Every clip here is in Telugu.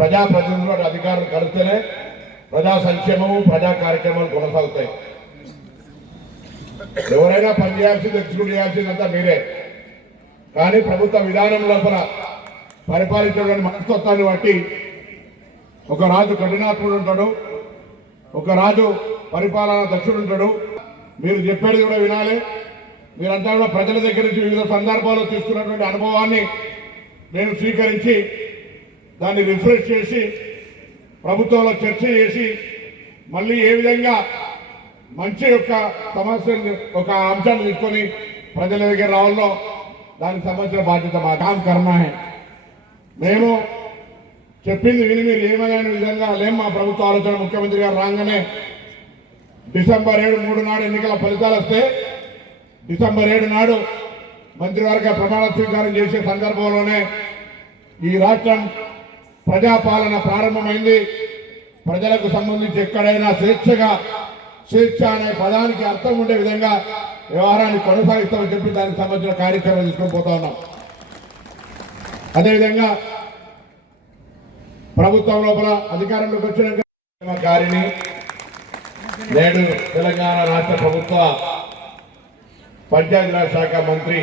ప్రజా ప్రజాప్రతినిధులు అధికారులు కలిస్తేనే ప్రజా సంక్షేమము ప్రజా కార్యక్రమాలు కొనసాగుతాయి. ఎవరైనా పనిచేయాల్సింది ఎగ్జిక్యూట్ చేయాల్సిందంతా మీరే. కానీ ప్రభుత్వ విధానం లోపల పరిపాలించడానికి మనస్తత్వాన్ని బట్టి ఒక రాజు కఠినాత్ముడు ఉంటాడు ఒక రాజు పరిపాలన దక్షుడు ఉంటాడు. మీరు చెప్పేది కూడా వినాలి. మీరంతా కూడా ప్రజల దగ్గర నుంచి వివిధ సందర్భాల్లో తీసుకున్నటువంటి అనుభవాన్ని నేను స్వీకరించి దాన్ని రిఫ్రెష్ చేసి ప్రభుత్వంలో చర్చ చేసి మళ్ళీ ఏ విధంగా మంచి యొక్క సమస్యను ఒక అంశాన్ని తీసుకొని ప్రజల దగ్గర రావాలో దానికి సంబంధించిన బాధ్యత మా కామ్ కర్మహే. మేము చెప్పింది విని మీరు ఏమైనా విధంగా లేం మా ప్రభుత్వ ఆలోచన ముఖ్యమంత్రి గారు రాగానే డిసెంబర్ ఏడు మూడు నాడు ఎన్నికల ఫలితాలు వస్తే డిసెంబర్ ఏడు నాడు మంత్రివర్గ ప్రమాణ స్వీకారం చేసే సందర్భంలోనే ఈ రాష్ట్రం ప్రజాపాలన ప్రారంభమైంది. ప్రజలకు సంబంధించి ఎక్కడైనా స్వేచ్ఛగా స్వేచ్ఛ అనే పదానికి అర్థం ఉండే విధంగా వ్యవహారాన్ని కొనసాగిస్తామని చెప్పి దానికి సంబంధించిన కార్యక్రమం తీసుకొని పోతా ఉన్నాం. అదేవిధంగా ప్రభుత్వం లోపల అధికారంలోకి వచ్చిన గారిని నేడు తెలంగాణ రాష్ట్ర ప్రభుత్వ పంచాయతీరాజ్ శాఖ మంత్రి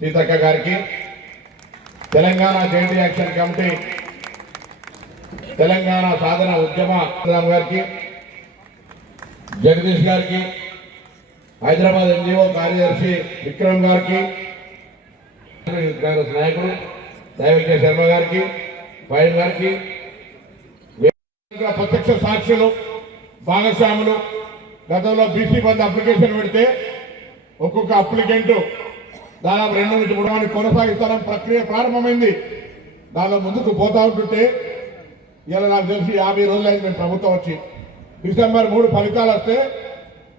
సీతక్క గారికి Telangana joint action committee Telangana సాధన ఉద్యమ గారికి జగదీష్ గారికి హైదరాబాద్ ఎన్జిఓ కార్యదర్శి విక్రమ్ గారికి కాంగ్రెస్ నాయకుడు దైవజ్ఞ శర్మ గారికి పైన్ గారికి ప్రత్యక్ష సాక్షులు భాగస్వాములు గతంలో బీసీ బంద్ అప్లికేషన్ పెడితే ఒక్కొక్క అప్లికెంట్ దాదాపు రెండు నుంచి మూడు మంది కొనసాగిస్తారని ప్రక్రియ ప్రారంభమైంది. దానిలో ముందుకు పోతా ఉంటుంటే ఇలా నాకు తెలిసి యాభై రోజులు అయింది మేము ప్రభుత్వం వచ్చి. డిసెంబర్ మూడు ఫలితాలు వస్తే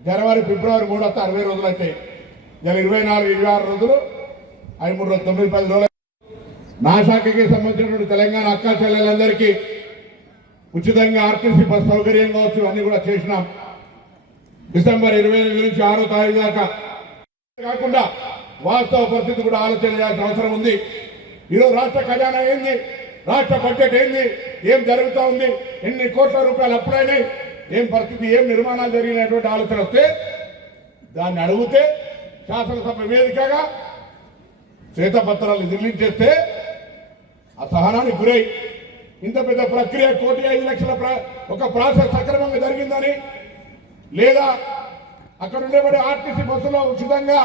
జనవరి ఫిబ్రవరి మూడు వస్తే అరవై రోజులు అవుతాయి ఇలా ఇరవై నాలుగు ఇరవై ఆరు రోజులు ఐదు మూడు రోజులు తొమ్మిది పది రోజులు. నా శాఖకి సంబంధించినటువంటి తెలంగాణ అక్క చెల్లెలందరికీ ఉచితంగా ఆర్టీసీ బస్ సౌకర్యం కావచ్చు అన్ని కూడా చేసినాం. డిసెంబర్ ఇరవై ఎనిమిది నుంచి ఆరో తారీఖు దాకా. కాకుండా వాస్తవ పరిస్థితి కూడా ఆలోచన చేయాల్సిన అవసరం ఉంది. ఈరోజు రాష్ట్ర ఖజానా ఏంది? రాష్ట్ర బడ్జెట్ ఏంది? ఏం జరుగుతూ ఉంది? ఎన్ని కోట్ల రూపాయలు అప్పుడైనాయి? ఏం పరిస్థితి ఏం నిర్మాణాలు జరిగినటువంటి ఆలోచన వస్తే దాన్ని అడిగితే శాసనసభ వేదికగా శ్వేతపత్రాలు రిలీజ్ చేస్తే అసహనానికి గురై ఇంత పెద్ద ప్రక్రియ కోటి ఐదు లక్షల ఒక ప్రాసెస్ సక్రమంగా జరిగిందని లేదా అక్కడ ఉండేబడి ఆర్టీసీ బస్సులో ఉచితంగా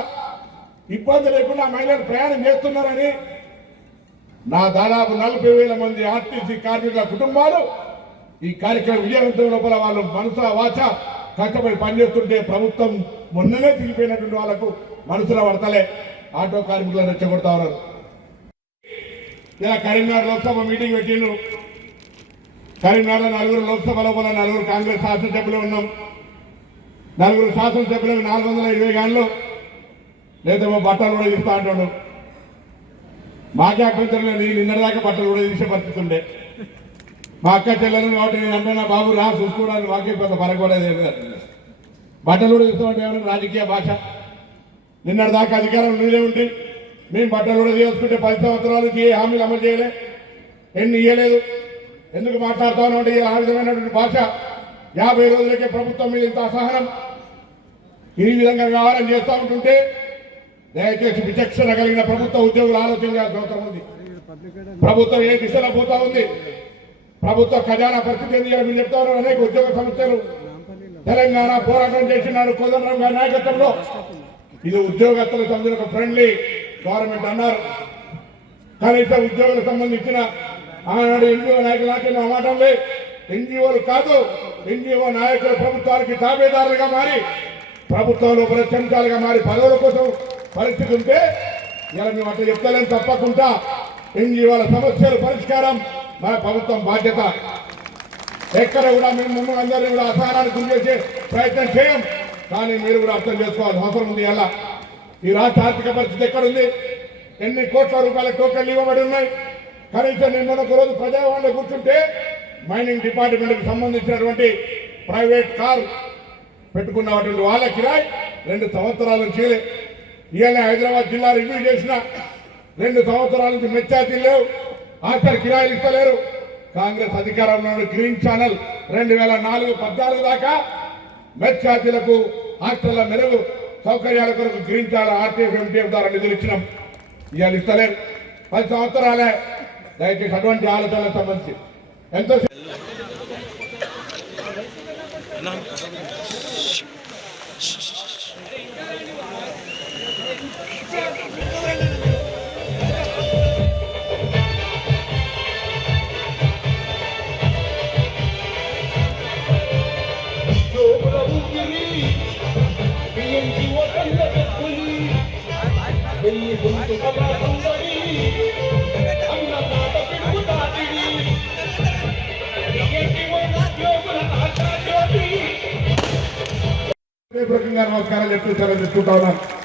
ఇబ్బంది లేకుండా మహిళలు ప్రయాణం చేస్తున్నారని నా దాదాపు నలభై వేల మంది ఆర్టీసీ కార్మికుల కుటుంబాలు ఈ కార్యక్రమం విజయవంతం లోపల వాళ్ళు మనసు వాచ కష్టపడి పనిచేస్తుంటే ప్రభుత్వం మొన్ననే తిరిగిపోయినటువంటి వాళ్ళకు మనసులో పడతలే ఆటో కార్మికులను రెచ్చగొడతా ఉన్నారు. ఇలా కరీంనగర్ లోక్సభ మీటింగ్ పెట్టిండ్రు. కరీంనగర్ నలుగురు లోక్సభ లోపల నలుగురు కాంగ్రెస్ శాసనసభ్యులు ఉన్నాం. నలుగురు శాసనసభ్యులకు నాలుగు వందల ఇరవై గాన్లు లేదా బట్టలు కూడా ఇస్తా అంటాడు మాకే అభ్యంతరం లేదు. నేను నిన్నటిదాకా బట్టలు కూడా తీసే పరిస్థితి ఉండే మా అక్క చెల్లెలు కాబట్టి నేను అంటున్నా బాబు రా చూసుకోవడానికి మాకే పెద్ద పరగొడేది బట్టలు కూడా ఇస్తామంటే ఏమన్నా రాజకీయ భాష? నిన్నటి దాకా అధికారం మీరే ఉండి మేము బట్టలు కూడా చేసుకుంటే పది సంవత్సరాలకి ఏ హామీలు అమలు చేయలే? ఎన్ని ఇయ్యలేదు? ఎందుకు మాట్లాడుతాను అంటే ఆ విధమైనటువంటి భాష? యాభై రోజులకే ప్రభుత్వం మీద ఇంత అసహనం. ఈ విధంగా వ్యవహారం చేస్తూ ఉంటుంటే దయచేసి విచక్షణ కలిగిన ప్రభుత్వ ఉద్యోగులు ఆలోచన చేయాల్సిన అవసరం ఉంది. ప్రభుత్వం ఏ దిశలో పోతా ఉంది? ప్రభుత్వ ఖజానా పరిస్థితి ఏంది? అని మీరు చెప్తారు అనేక ఉద్యోగ సంస్థలు. తెలంగాణ పోరాటం చేసినారు కోదండరాం గారి నాయకత్వంలో. ఇది ఉద్యోగస్తులకు సంబంధించిన ఒక ఫ్రెండ్లీ గవర్నమెంట్ అన్నారు. కనీస ఉద్యోగులకు సంబంధించిన ఆనాడు ఎన్జిఓ నాయకులు నాకే లేదు ఎన్జిఓలు కాదు ఎన్జిఓ నాయకులు ప్రభుత్వానికి తాబేదారులుగా మారి ప్రభుత్వంలో చెంచాలుగా మారి పదవుల కోసం పరిస్థితి ఉంటే ఇలా మేము అట్లా చెప్తలేం తప్పకుండా ఎన్జిఓల సమస్యల పరిష్కారం మన ప్రభుత్వం బాధ్యత. ఎక్కడ కూడా మేము మమ్మల్ని అందరినీ కూడా అసహనానికి గురిచేసే ప్రయత్నం చేయం కానీ మీరు కూడా అర్థం చేసుకోవాల్సిన అవసరం ఉంది అలా. ఈ రాష్ట్ర ఆర్థిక పరిస్థితి ఎక్కడుంది? ఎన్ని కోట్ల రూపాయల టోకెన్లు ఇవ్వబడి ఉన్నాయి? కనీసం నేను మొన్న రోజు ప్రజావాణిలో కూర్చుంటే మైనింగ్ డిపార్ట్మెంట్కి సంబంధించినటువంటి ప్రైవేట్ కార్ పెట్టుకున్నటువంటి వాళ్ళ కిరాయి రెండు సంవత్సరాల నుంచి ఇవాళ హైదరాబాద్ జిల్లా రివ్యూ చేసిన రెండు సంవత్సరాల నుంచి మెచ్చార్జీలు లేవు. ఆఖరి కిరాయిలు ఇస్తలేరు. కాంగ్రెస్ అధికారంలో గ్రీన్ ఛానల్ రెండు వేల నాలుగు పద్నాలుగు దాకా మెచ్ హాస్టల్ల మెరుగు సౌకర్యాల కొరకు గ్రీన్ ఛానల్ ఆర్టీఎఫ్ ఎంటీఎఫ్ ద్వారా నిధులు ఇచ్చినాం. ఇవాళ ఇస్తలేరు. పది సంవత్సరాలే. దయచేసి అటువంటి ఆలోచనలకు సంబంధించి. ఎంతో నమస్కారాలు చెప్తూ సెలవు తీసుకుంటా ఉన్నాను